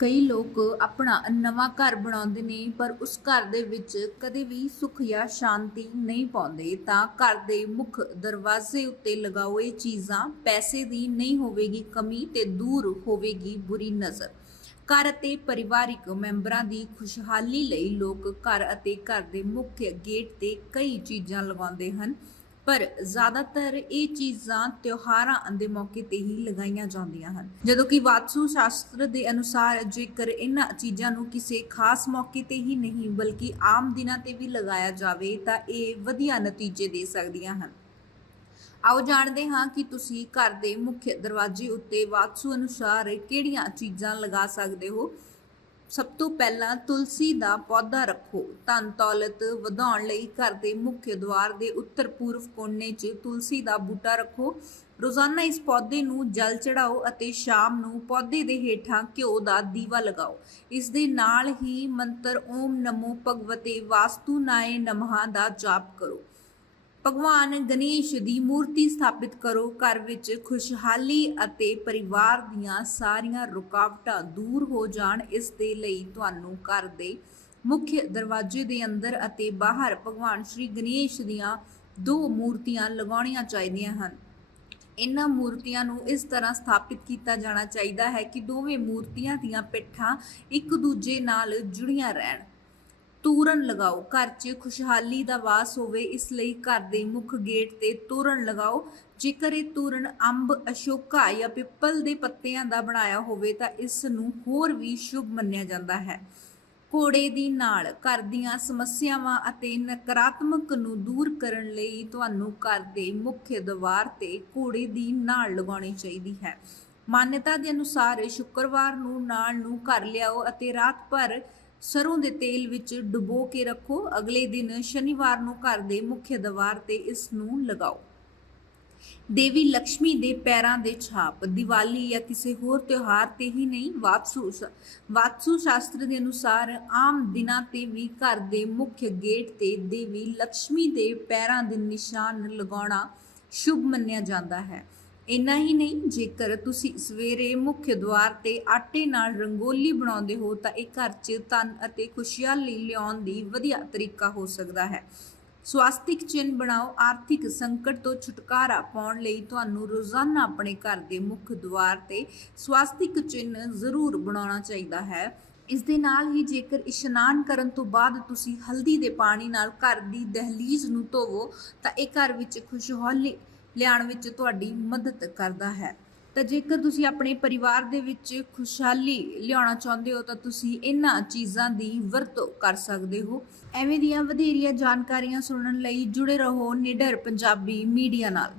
ਕਈ ਲੋਕ ਆਪਣਾ ਨਵਾਂ ਘਰ ਬਣਾਉਂਦੇ ਨੇ, ਪਰ ਉਸ ਘਰ ਦੇ ਵਿੱਚ ਕਦੇ ਵੀ ਸੁੱਖ ਜਾਂ ਸ਼ਾਂਤੀ ਨਹੀਂ ਪਾਉਂਦੇ। ਤਾਂ ਘਰ ਦੇ ਮੁੱਖ ਦਰਵਾਜ਼ੇ ਉੱਤੇ ਲਗਾਓਏ ਚੀਜ਼ਾਂ ਪੈਸੇ ਦੀ ਨਹੀਂ ਹੋਵੇਗੀ, ਕਮੀ ਤੇ ਦੂਰ ਹੋਵੇਗੀ ਬੁਰੀ ਨਜ਼ਰ। ਘਰ ਅਤੇ ਪਰਿਵਾਰਿਕ ਮੈਂਬਰਾਂ ਦੀ ਖੁਸ਼ਹਾਲੀ ਲਈ ਲੋਕ ਘਰ ਅਤੇ ਘਰ ਦੇ ਮੁੱਖ ਗੇਟ ਤੇ ਕਈ ਚੀਜ਼ਾਂ ਲਗਾਉਂਦੇ ਹਨ। ਪਰ ਜ਼ਿਆਦਾਤਰ ਇਹ ਚੀਜ਼ਾਂ ਤਿਉਹਾਰਾਂ ਦੇ ਮੌਕੇ ਤੇ ਹੀ ਲਗਾਈਆਂ ਜਾਂਦੀਆਂ ਹਨ। ਜਦੋਂ ਕਿ ਵਾਤਸੂ ਸ਼ਾਸਤਰ ਦੇ ਅਨੁਸਾਰ ਜੇਕਰ ਇਹਨਾਂ ਚੀਜ਼ਾਂ ਨੂੰ ਕਿਸੇ ਖਾਸ ਮੌਕੇ ਤੇ ਹੀ ਨਹੀਂ, ਬਲਕਿ ਆਮ ਦਿਨਾਂ ਤੇ ਵੀ ਲਗਾਇਆ ਜਾਵੇ, ਤਾਂ ਇਹ ਵਧੀਆ ਨਤੀਜੇ ਦੇ ਸਕਦੀਆਂ ਹਨ। ਆਓ ਜਾਣਦੇ ਹਾਂ ਕਿ ਤੁਸੀਂ ਘਰ ਦੇ ਮੁੱਖ ਦਰਵਾਜ਼ੇ ਉੱਤੇ ਵਾਤਸੂ ਅਨੁਸਾਰ ਕਿਹੜੀਆਂ ਚੀਜ਼ਾਂ ਲਗਾ ਸਕਦੇ ਹੋ। ਸਭ ਤੋਂ ਪਹਿਲਾਂ ਤੁਲਸੀ ਦਾ ਪੌਦਾ ਰੱਖੋ। ਧਨ ਦੌਲਤ ਵਧਾਉਣ ਲਈ ਘਰ ਦੇ ਮੁੱਖ ਦੁਆਰ ਦੇ ਉੱਤਰ ਪੂਰਬ ਕੋਨੇ 'ਚ ਤੁਲਸੀ ਦਾ ਬੂਟਾ ਰੱਖੋ। ਰੋਜ਼ਾਨਾ ਇਸ ਪੌਦੇ ਨੂੰ ਜਲ ਚੜਾਓ ਅਤੇ ਸ਼ਾਮ ਨੂੰ ਪੌਦੇ ਦੇ ਹੇਠਾਂ ਘਿਓ ਦਾ ਦੀਵਾ ਲਗਾਓ। ਇਸ ਦੇ ਨਾਲ ਹੀ ਮੰਤਰ ਓਮ ਨਮੋ ਭਗਵਤੇ ਵਾਸਤੂ ਵਾਸਤੂਨਾਏ ਨਮಃ ਦਾ ਜਾਪ ਕਰੋ। ਭਗਵਾਨ ਗਣੇਸ਼ ਦੀ ਮੂਰਤੀ ਸਥਾਪਿਤ ਕਰੋ। ਘਰ ਵਿੱਚ ਖੁਸ਼ਹਾਲੀ ਅਤੇ ਪਰਿਵਾਰ ਦੀਆਂ ਸਾਰੀਆਂ ਰੁਕਾਵਟਾਂ ਦੂਰ ਹੋ ਜਾਣ। ਇਸ ਦੇ ਲਈ ਤੁਹਾਨੂੰ ਘਰ ਦੇ ਮੁੱਖ ਦਰਵਾਜ਼ੇ ਦੇ ਅੰਦਰ ਅਤੇ ਬਾਹਰ ਭਗਵਾਨ ਸ਼੍ਰੀ ਗਣੇਸ਼ ਦੀਆਂ ਦੋ ਮੂਰਤੀਆਂ ਲਗਾਉਣੀਆਂ ਚਾਹੀਦੀਆਂ ਹਨ। ਇਹਨਾਂ ਮੂਰਤੀਆਂ ਨੂੰ ਇਸ ਤਰ੍ਹਾਂ ਸਥਾਪਿਤ ਕੀਤਾ ਜਾਣਾ ਚਾਹੀਦਾ ਹੈ ਕਿ ਦੋਵੇਂ ਮੂਰਤੀਆਂ ਦੀਆਂ ਪਿੱਠਾਂ ਇੱਕ ਦੂਜੇ ਨਾਲ ਜੁੜੀਆਂ ਰਹਿਣ। ਤੂਰਨ ਲਗਾਓ। ਘਰ 'ਚ ਖੁਸ਼ਹਾਲੀ ਦਾ ਵਾਸ ਹੋਵੇ, ਇਸ ਲਈ ਘਰ ਦੇ ਮੁੱਖ ਗੇਟ ਤੇ ਤੂਰਨ ਲਗਾਓ। ਜੇਕਰ ਇਹ ਤੂਰਨ ਅੰਬ, ਅਸ਼ੋਕਾ ਜਾਂ ਪਿੱਪਲ ਦੇ ਪੱਤਿਆਂ ਦਾ ਬਣਾਇਆ ਹੋਵੇ, ਤਾਂ ਇਸ ਨੂੰ ਹੋਰ ਵੀ ਸ਼ੁਭ ਮੰਨਿਆ ਜਾਂਦਾ ਹੈ। ਘੋੜੇ ਦੀ ਨਾਲ ਘਰ ਦੀਆਂ ਸਮੱਸਿਆਵਾਂ ਅਤੇ ਨਕਾਰਾਤਮਕ ਨੂੰ ਦੂਰ ਕਰਨ ਲਈ ਤੁਹਾਨੂੰ ਘਰ ਦੇ ਮੁੱਖ ਦਵਾਰ ਤੇ ਘੋੜੇ ਦੀ ਨਾਲ ਲਗਾਉਣੀ ਚਾਹੀਦੀ ਹੈ। ਮਾਨਤਾ ਦੇ ਅਨੁਸਾਰ ਸ਼ੁੱਕਰਵਾਰ ਨੂੰ ਨਾਲ ਨੂੰ ਘਰ ਲਿਆਓ ਅਤੇ ਰਾਤ ਭਰ ਸਰੋਂ ਦੇ ਤੇਲ ਵਿੱਚ ਡੁਬੋ ਕੇ ਰੱਖੋ। ਅਗਲੇ ਦਿਨ ਸ਼ਨੀਵਾਰ ਨੂੰ ਘਰ ਦੇ ਮੁੱਖ ਦਵਾਰ ਤੇ ਇਸ ਨੂੰ ਲਗਾਓ। ਦੇਵੀ ਲక్ష్ਮੀ ਦੇ ਪੈਰਾਂ ਦੇ ਛਾਪ। ਦੀਵਾਲੀ ਜਾਂ ਕਿਸੇ ਹੋਰ ਤਿਉਹਾਰ ਤੇ ਹੀ ਨਹੀਂ, ਵਾਤਸੂ ਵਾਤਸੂ ਸ਼ਾਸਤਰ ਦੇ ਅਨੁਸਾਰ ਆਮ ਦਿਨਾਂ ਤੇ ਵੀ ਘਰ ਦੇ ਮੁੱਖ ਗੇਟ ਤੇ ਦੇਵੀ ਲక్ష్ਮੀ ਦੇ ਪੈਰਾਂ ਦੇ ਨਿਸ਼ਾਨ ਲਗਾਉਣਾ ਸ਼ੁਭ ਮੰਨਿਆ ਜਾਂਦਾ ਹੈ। ਇੰਨਾ ਹੀ ਨਹੀਂ, ਜੇਕਰ ਤੁਸੀਂ ਸਵੇਰੇ ਮੁੱਖ ਦੁਆਰ ਤੇ ਆਟੇ ਨਾਲ ਰੰਗੋਲੀ ਬਣਾਉਂਦੇ ਹੋ, ਤਾਂ ਇਹ ਘਰ 'ਚ ਧਨ ਅਤੇ ਖੁਸ਼ਹਾਲੀ ਲਿਆਉਣ ਦੀ ਵਧੀਆ ਤਰੀਕਾ ਹੋ ਸਕਦਾ ਹੈ। ਸਵਾਸਤਿਕ ਚਿੰਨ੍ਹ ਬਣਾਓ, ਆਰਥਿਕ ਸੰਕਟ ਤੋਂ ਛੁਟਕਾਰਾ ਪਾਉਣ ਲਈ ਤੁਹਾਨੂੰ ਰੋਜ਼ਾਨਾ ਆਪਣੇ ਘਰ ਦੇ ਮੁੱਖ ਦੁਆਰ ਤੇ ਸਵਾਸਤਿਕ ਚਿੰਨ੍ਹ ਜ਼ਰੂਰ ਬਣਾਉਣਾ ਚਾਹੀਦਾ ਹੈ। ਇਸ ਦੇ ਨਾਲ ਹੀ ਜੇਕਰ ਇਸ਼ਨਾਨ ਕਰਨ ਤੋਂ ਬਾਅਦ ਤੁਸੀਂ ਹਲਦੀ ਦੇ ਪਾਣੀ ਨਾਲ ਘਰ ਦੀ ਦਹਲੀਜ਼ ਨੂੰ ਧੋਵੋ, ਤਾਂ ਇਹ ਘਰ ਵਿੱਚ ਖੁਸ਼ਹਾਲੀ ਲਿਆਉਣ ਵਿੱਚ ਤੁਹਾਡੀ ਮਦਦ ਕਰਦਾ ਹੈ। ਤਾਂ ਜੇਕਰ ਤੁਸੀਂ ਆਪਣੇ ਪਰਿਵਾਰ ਦੇ ਵਿੱਚ ਖੁਸ਼ਹਾਲੀ ਲਿਆਉਣਾ ਚਾਹੁੰਦੇ ਹੋ ਤਾਂ ਤੁਸੀਂ ਇਹਨਾਂ ਚੀਜ਼ਾਂ ਦੀ ਵਰਤੋਂ ਕਰ ਸਕਦੇ ਹੋ। ਐਵੇਂ ਦੀਆਂ ਵਧੇਰੀਆਂ ਜਾਣਕਾਰੀਆਂ ਸੁਣਨ ਲਈ ਜੁੜੇ ਰਹੋ, ਨਿਡਰ ਪੰਜਾਬੀ ਮੀਡੀਆ ਨਾਲ।